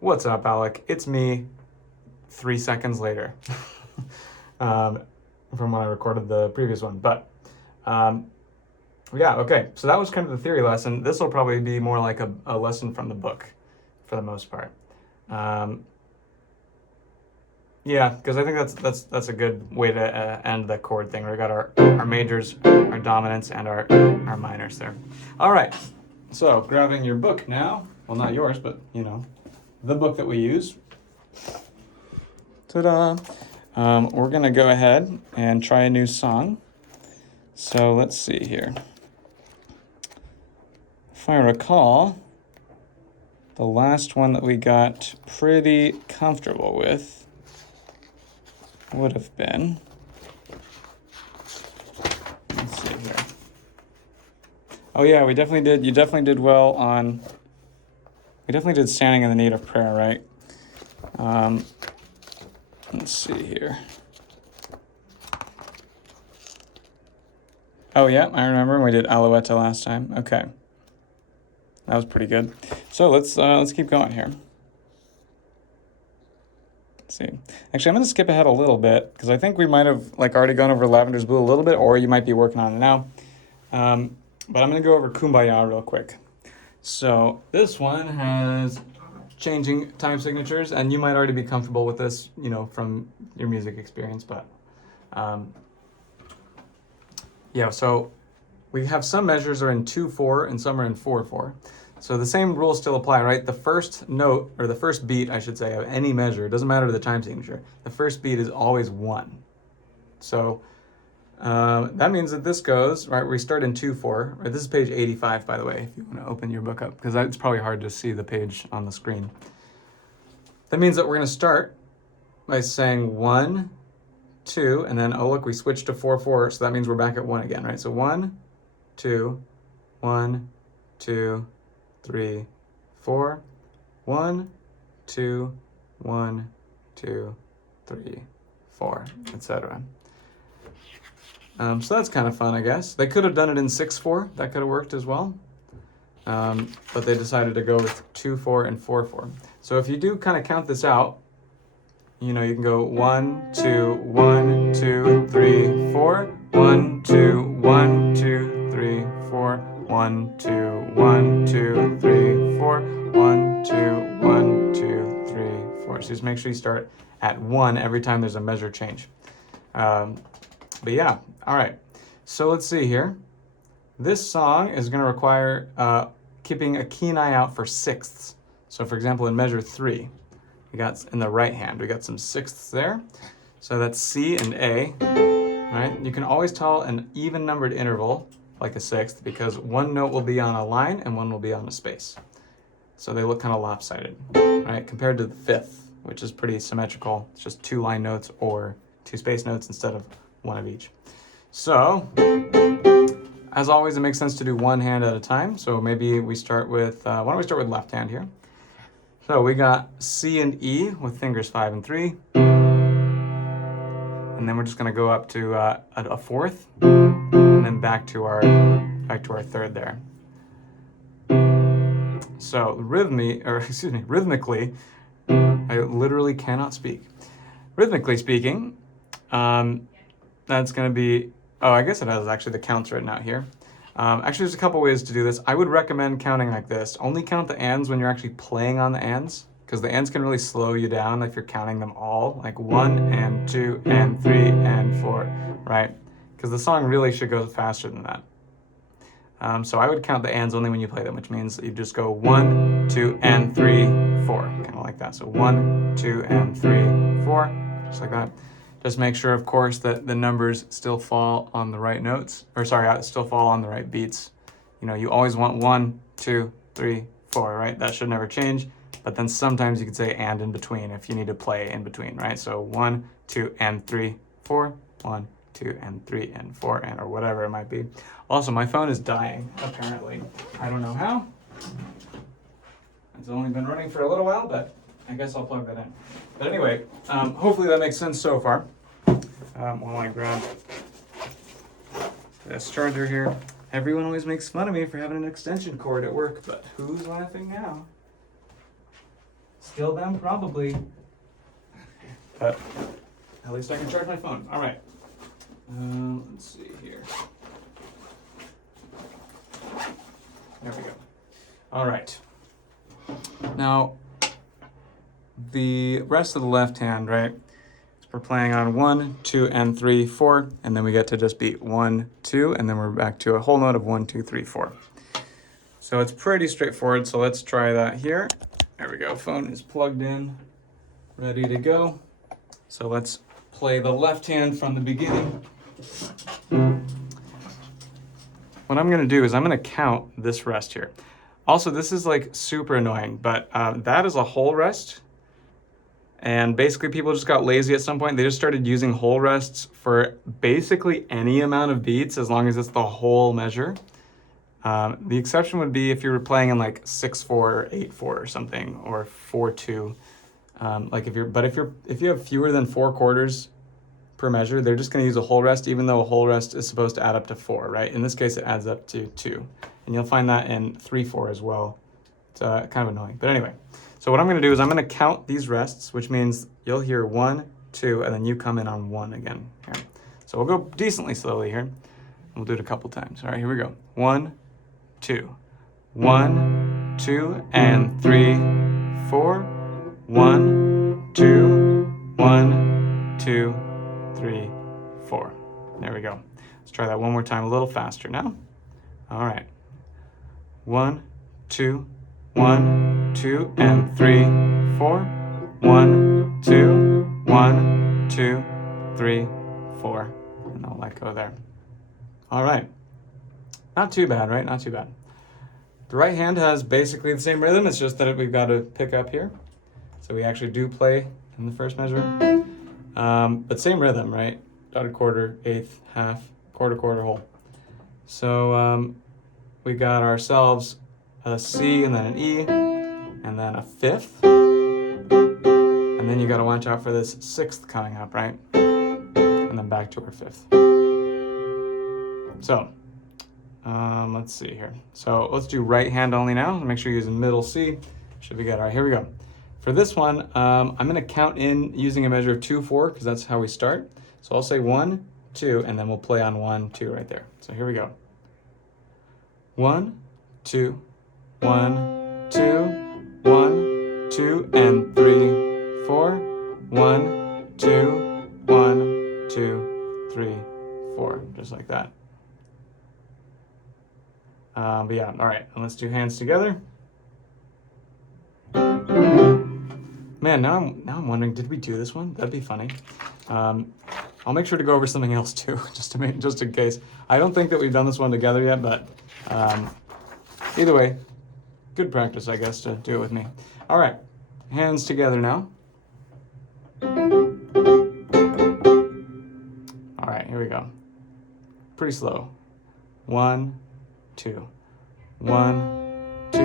What's up, Alec? It's me 3 seconds later from when I recorded the previous one. But yeah, okay. So that was kind of the theory lesson. This will probably be more like a lesson from the book for the most part. Yeah, because I think that's a good way to end the chord thing. We got our majors, our dominants, and our minors there. All right. So grabbing your book now. Well, not yours, but you know, the book that we use. Ta-da! We're gonna go ahead and try a new song. So let's see here. If I recall, the last one that we got pretty comfortable with would have been, let's see here. Oh yeah, we definitely did. You definitely did well on. We definitely did Standing in the Need of Prayer, right? Let's see here. Oh yeah, I remember we did Alouette last time. Okay, that was pretty good. So let's keep going here. Let's see. Actually, I'm going to skip ahead a little bit because I think we might have already gone over Lavender's Blue a little bit, or you might be working on it now. But I'm going to go over Kumbaya real quick. So this one has changing time signatures, and you might already be comfortable with this, you know, from your music experience. But yeah, so we have some measures are in 2/4 and some are in 4/4. So the same rules still apply, right? The first note, or the first beat, I should say, of any measure, it doesn't matter the time signature, the first beat is always 1. So that means that this goes, right, we start in 2/4, right? This is page 85, by the way, if you want to open your book up, because it's probably hard to see the page on the screen. That means that we're going to start by saying 1, 2, and then, oh look, we switched to 4/4, so that means we're back at 1 again, right? So 1, 2, 1, 2, 3, 4, 1, 2, 1, 2, 3, 4, etc. So that's kind of fun, I guess. They could have done it in 6/4. That could have worked as well. But they decided to go with 2/4 and 4/4. So if you do kind of count this out, you know, you can go 1, 2, 1, 2, 3, 4, 1, 2, 1, 2, 3, 4, 1, 2, 1, 2, 3, 4, 1, 2, 1, 2, 3, 4. So just make sure you start at 1 every time there's a measure change. But yeah, all right. So let's see here. This song is going to require keeping a keen eye out for sixths. So for example, in measure 3, we got in the right hand, we got some sixths there. So that's C and A, right? You can always tell an even numbered interval, like a sixth, because one note will be on a line and one will be on a space. So they look kind of lopsided, right? Compared to the fifth, which is pretty symmetrical. It's just 2 line notes or 2 space notes instead of 1 of each. So, as always, it makes sense to do one hand at a time. So maybe we start with, why don't we start with left hand here? So we got C and E with fingers 5 and 3. And then we're just going to go up to a fourth, and then back to our third there. So rhythmically, I literally cannot speak. Rhythmically speaking, that's going to be, oh, I guess it has actually the counts written out here. Actually, there's a couple ways to do this. I would recommend counting like this. Only count the ands when you're actually playing on the ands, because the ands can really slow you down if you're counting them all, like 1 and 2 and 3 and 4, right? Because the song really should go faster than that. So I would count the ands only when you play them, which means you just go 1, 2, and 3, 4, kind of like that. So 1, 2, and 3, 4, just like that. Just make sure, of course, that the numbers still fall on the right notes, or sorry, still fall on the right beats. You know, you always want 1, 2, 3, 4, right? That should never change. But then sometimes you could say and in between if you need to play in between, right? So 1, 2, and 3, 4, 1, 2, and 3, and 4, and or whatever it might be. Also, my phone is dying, apparently. I don't know how. It's only been running for a little while, but I guess I'll plug that in. But anyway, hopefully that makes sense so far. While I grab this charger here. Everyone always makes fun of me for having an extension cord at work, but who's laughing now? kill them? Probably. But at least I can charge my phone. All right. Let's see here. There we go. All right. Now, the rest of the left hand, right? We're playing on 1, 2, and 3, 4, and then we get to just beat 1, 2, and then we're back to a whole note of 1, 2, 3, 4. So it's pretty straightforward. So let's try that here. There we go. Phone is plugged in, ready to go. So let's play the left hand from the beginning. What I'm going to do is I'm going to count this rest here. Also, this is like super annoying, but that is a whole rest. And basically people just got lazy at some point. They just started using whole rests for basically any amount of beats as long as it's the whole measure. The exception would be if you were playing in like 6/4 or 8/4 or something, or 4/2. If you have fewer than 4 quarters per measure, they're just going to use a whole rest, even though a whole rest is supposed to add up to 4, right? In this case, it adds up to 2. And you'll find that in 3/4 as well. It's kind of annoying. But anyway, so what I'm going to do is I'm going to count these rests, which means you'll hear 1, 2, and then you come in on 1 again. Here. So we'll go decently slowly here. We'll do it a couple times. All right, here we go. 1, 2. 1, 2, and 3, 4. 1, 2, 1, 2, 3, 4. There we go. Let's try that one more time, a little faster now. All right. 1, 2, 1, 2, and 3, 4. 1, 2, 1, 2, 3, 4. And I'll let go there. All right. Not too bad, right? Not too bad. The right hand has basically the same rhythm. It's just that we've got to pick up here. So we actually do play in the first measure. But same rhythm, right? Dotted quarter, eighth, half, quarter, quarter, whole. So we got ourselves a C and then an E and then a fifth. And then you got to watch out for this sixth coming up, right? And then back to our fifth. So let's see here. So let's do right hand only now. Make sure you're using middle C. Should be good. All right, here we go. For this one, I'm going to count in using a measure of 2, 4, because that's how we start. So I'll say 1, 2, and then we'll play on 1, 2 right there. So here we go. 1, 2, 1, 2, 1, 2, and 3, 4. 1, 2, 1, 2, 3, 4. Just like that. But yeah, all right. And let's do hands together. Man, now I'm wondering, did we do this one? That'd be funny. I'll make sure to go over something else too, just in case. I don't think that we've done this one together yet, but either way, good practice, I guess, to do it with me. All right, hands together now. All right, here we go. Pretty slow. 1, 2, 1, 2,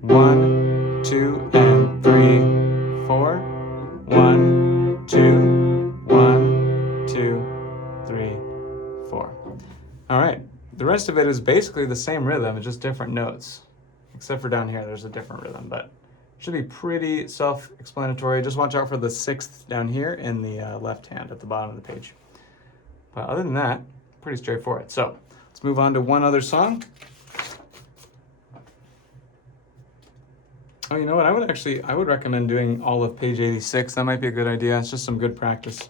1, 2, and 3. 4, 1, 2, 1, 2, 3, 4. All right, the rest of it is basically the same rhythm, it's just different notes. Except for down here, there's a different rhythm, but it should be pretty self-explanatory. Just watch out for the sixth down here in the left hand at the bottom of the page. But other than that, pretty straightforward. So let's move on to one other song. Oh, you know what? I would recommend doing all of page 86. That might be a good idea. It's just some good practice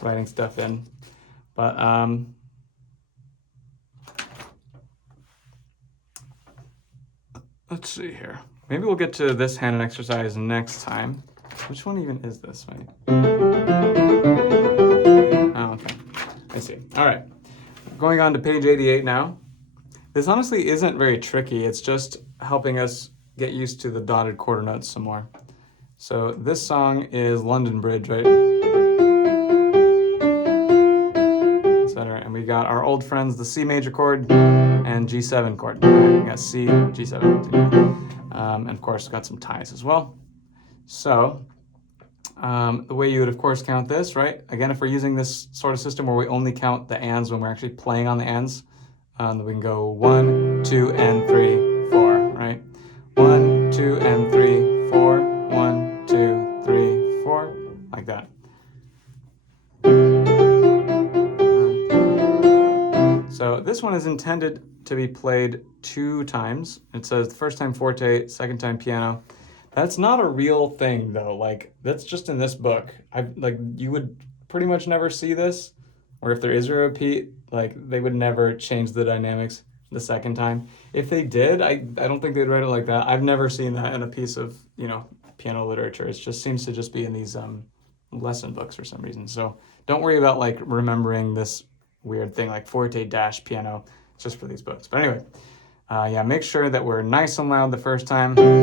writing stuff in. But let's see here. Maybe we'll get to this hand exercise next time. Which one even is this? Right? Oh, okay. I see. All right. Going on to page 88 now. This honestly isn't very tricky. It's just helping us get used to the dotted quarter notes some more. So this song is London Bridge, right? Etc. And we got our old friends, the C major chord and G7 chord. Right? We got C, G7, and of course got some ties as well. So the way you would of course count this, right? Again, if we're using this sort of system where we only count the ands when we're actually playing on the ands, we can go 1, 2, and 3, 4, right? 1, 2, and 3, 4, 1, this one is intended to be played 2 times. It says the first time forte, second time piano. That's not a real thing though. Like that's just in this book. You would pretty much never see this, or if there is a repeat, like they would never change the dynamics the second time. If they did, I don't think they'd write it like that. I've never seen that in a piece of, piano literature. It just seems to just be in these lesson books for some reason. So don't worry about like remembering this weird thing like forte dash piano. It's just for these books. But anyway, yeah, make sure that we're nice and loud the first time. And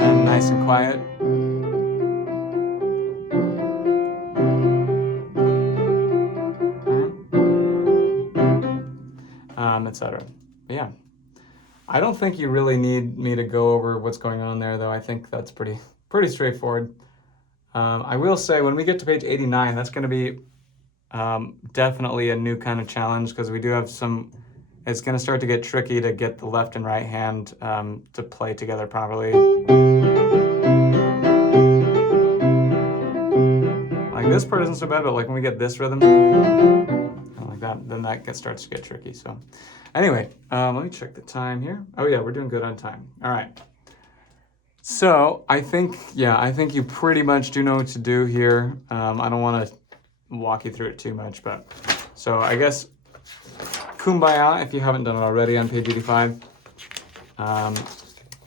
then nice and quiet. Etc. Yeah, I don't think you really need me to go over what's going on there, though. I think that's pretty straightforward. I will say when we get to page 89, that's going to be definitely a new kind of challenge because we do have some. It's going to start to get tricky to get the left and right hand to play together properly. Like this part isn't so bad, but like when we get this rhythm, like that, then that starts to get tricky. So. Anyway, let me check the time here. Oh yeah, we're doing good on time. All right. So I think you pretty much do know what to do here. I don't want to walk you through it too much, but so I guess Kumbaya, if you haven't done it already, on page 85,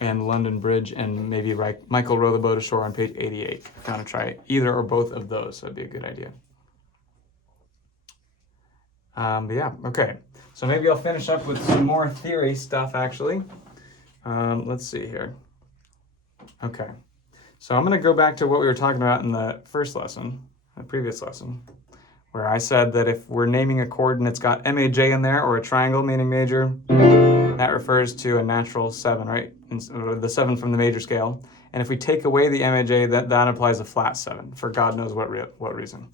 and London Bridge, and maybe Michael Row the Boat Ashore on page 88. If you want to try either or both of those, that'd be a good idea. But yeah, okay. So maybe I'll finish up with some more theory stuff, actually. Let's see here. Okay. So I'm going to go back to what we were talking about in the previous lesson, where I said that if we're naming a chord and it's got MAJ in there, or a triangle meaning major, that refers to a natural 7, right? The 7 from the major scale. And if we take away the MAJ, that implies a flat 7, for God knows what reason.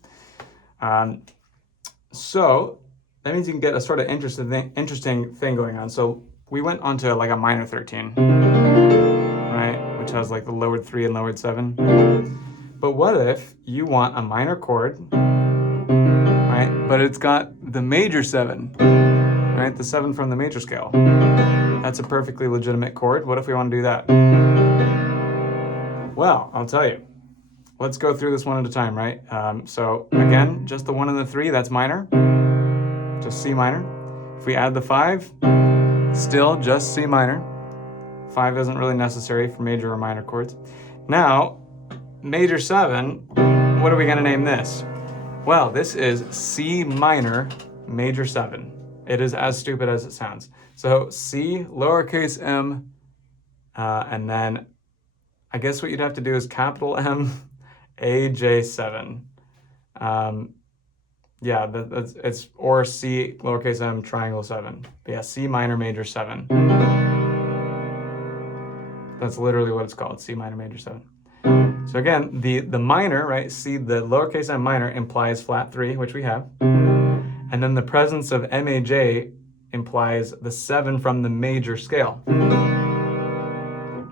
So that means you can get a sort of interesting thing going on. So we went on to like a minor 13, right? Which has like the lowered 3 and lowered 7. But what if you want a minor chord, right? But it's got the major 7, right? The 7 from the major scale. That's a perfectly legitimate chord. What if we want to do that? Well, I'll tell you. Let's go through this one at a time, right? So again, just the 1 and the 3, that's minor. Just C minor. If we add the 5, still just C minor. 5 isn't really necessary for major or minor chords. Now, major 7, what are we going to name this? Well, this is C minor major 7. It is as stupid as it sounds. So C, lowercase m, and then I guess what you'd have to do is capital M, AJ7. Yeah, it's or C lowercase m triangle 7. But yeah, C minor major 7. That's literally what it's called, C minor major 7. So again, the minor, right? See, the lowercase m minor implies flat 3, which we have. And then the presence of MAJ implies the 7 from the major scale.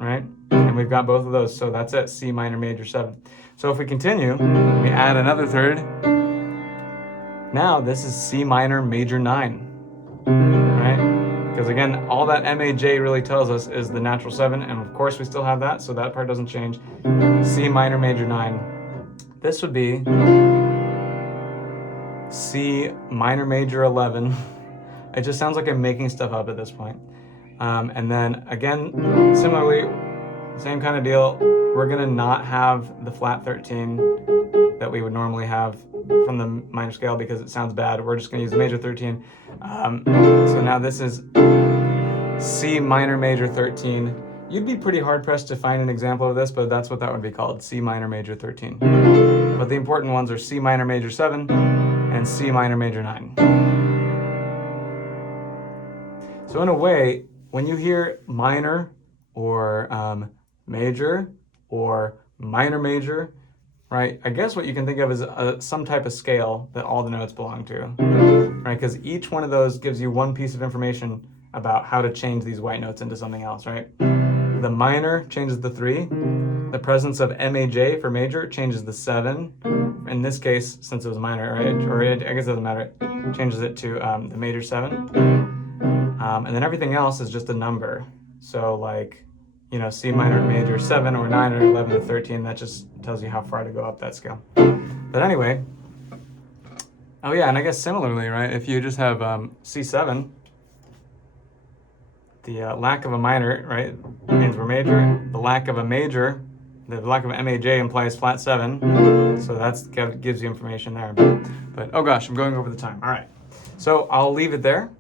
Right? And we've got both of those, so that's it, C minor major 7. So if we continue, we add another third. Now this is C minor major 9, right? Because again, all that MAJ really tells us is the natural 7, and of course we still have that, so that part doesn't change. C minor major 9. This would be C minor major 11. It just sounds like I'm making stuff up at this point. And then again, similarly, same kind of deal. We're gonna not have the flat 13 that we would normally have from the minor scale because it sounds bad. We're just gonna use the major 13. So now this is C minor major 13. You'd be pretty hard pressed to find an example of this, but that's what that would be called, C minor major 13. But the important ones are C minor major 7 and C minor major 9. So in a way, when you hear minor or major or minor major, right? I guess what you can think of is some type of scale that all the notes belong to, right? Because each one of those gives you one piece of information about how to change these white notes into something else, right? The minor changes the 3, the presence of MAJ for major changes the 7. In this case, since it was minor, right? Or I guess it doesn't matter. It changes it to the major 7. And then everything else is just a number. So like, you know, C minor, major 7 or 9 or 11 or 13. That just tells you how far to go up that scale. But anyway, oh yeah, and I guess similarly, right? If you just have C7, the lack of a minor, right, means we're major. The lack of a major, the lack of an MAJ implies flat 7. So that gives you information there. But oh gosh, I'm going over the time. All right, so I'll leave it there.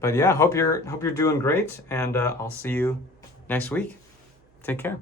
But yeah, hope you're doing great, and I'll see you next week. Take care.